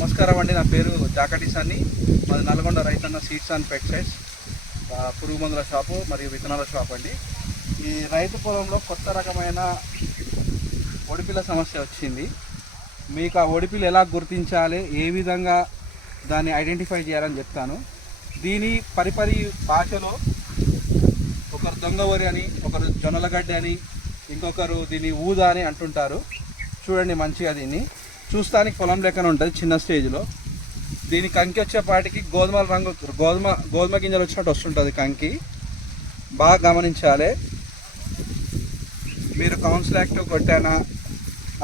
నమస్కారం అండి. నా పేరు జాకటి సాని. మాది నల్గొండ రైతన్న సీడ్స్ అండ్ పెస్టిసైడ్స్ పురుగు మందుల షాపు మరియు విత్తనాల షాప్ అండి. ఈ రైతు పొలంలో కొత్త రకమైన ఒడిపిల్ల సమస్య వచ్చింది. మీకు ఆ ఒడిపిల్లు ఎలా గుర్తించాలి? ఏ విధంగా దాన్ని ఐడెంటిఫై చేయాలని చెప్తాను. దీని పరిపరి భాషలో ఒకరు దొంగవరి అని ఒకరు జొన్నలగడ్డ అని ఇంకొకరు దీన్ని ఊదా అని అంటుంటారు. చూడండి మంచిగా దీన్ని. చూస్తానికి పొలం లెక్కన ఉంటుంది చిన్న స్టేజ్లో. దీని కంకి వచ్చేపాటికి గోధుమ రంగు గోధుమ గోధుమ గింజలు వచ్చినట్టు వస్తుంటుంది కంకి. బాగా గమనించాలి. మీరు కౌన్సిల్ యాక్టివ్ కొట్టానా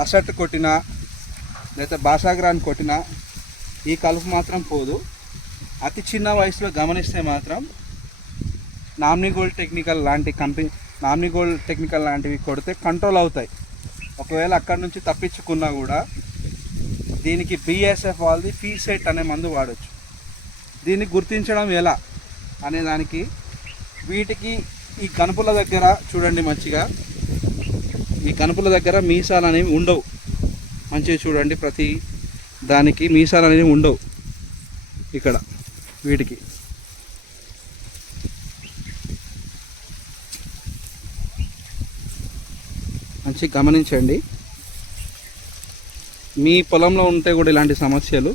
అసెట్ కొట్టినా లేకపోతే భాషాగ్రాన్ని కొట్టినా ఈ కలుపు మాత్రం పోదు. అతి చిన్న వయసులో గమనిస్తే మాత్రం నామ్ని గోల్డ్ టెక్నికల్ లాంటి కంపెనీ నామ్ని గోల్డ్ టెక్నికల్ లాంటివి కొడితే కంట్రోల్ అవుతాయి. ఒకవేళ అక్కడి నుంచి తప్పించుకున్నా కూడా దీనికి బిఎస్ఎఫ్ వాళ్ళది ఫీసెట్ అనే మందు వాడచ్చు. దీన్ని గుర్తించడం ఎలా అనే దానికి వీటికి ఈ కనుపుల దగ్గర చూడండి మంచిగా. ఈ కనుపుల దగ్గర మీసాలు అనేవి ఉండవు. మంచిగా చూడండి ప్రతి దానికి మీసాలు అనేవి ఉండవు ఇక్కడ వీటికి. మంచి గమనించండి. మీ పొలంలో ఉంటే కూడా ఇలాంటి సమస్యలు?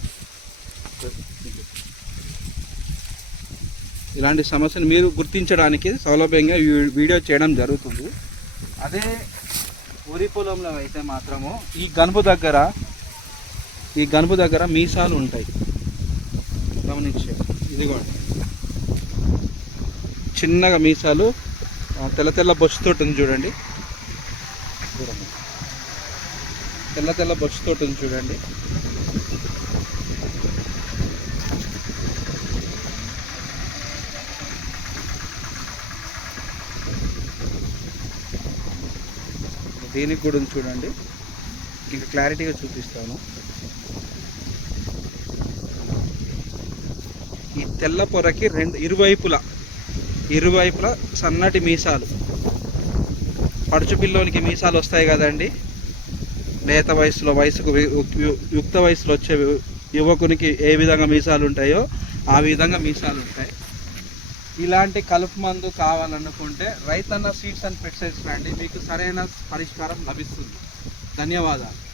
ఇలాంటి సమస్యను మీరు గుర్తించడానికి సౌలభ్యంగా వీడియో చేయడం జరుగుతుంది. అదే వరి పొలంలో అయితే మాత్రము ఈ గనుపు దగ్గర ఈ గనుపు దగ్గర మీసాలు ఉంటాయి. గమనించే ఇదిగోండి. చిన్నగా మీసాలు తెల్ల తెల్ల బొచ్చుతోటి ఉంది చూడండి. తెల్ల తెల్ల తెల్ల బొచ్చుతోటి ఉంది చూడండి. దీనికి కూడా ఉంది చూడండి. ఇంకా క్లారిటీగా చూపిస్తాను. ఈ తెల్ల పొరకి రెండు ఇరువైపులా ఇరువైపులా సన్నటి మీసాలు. పడుచు పిల్లోనికి మీసాలు వస్తాయి కదండి. లేత వయసులో వయసుకు యు- యుక్త వయసులో వచ్చే యువకునికి ఏ విధంగా మీసాలు ఉంటాయో ఆ విధంగా మీసాలు ఉంటాయి. ఇలాంటి కలుపు మందు కావాలనుకుంటే రైతన్న సీడ్స్ అండ్ పెట్సైడ్స్ రండి మీకు సరైన పరిష్కారం లభిస్తుంది. ధన్యవాదాలు.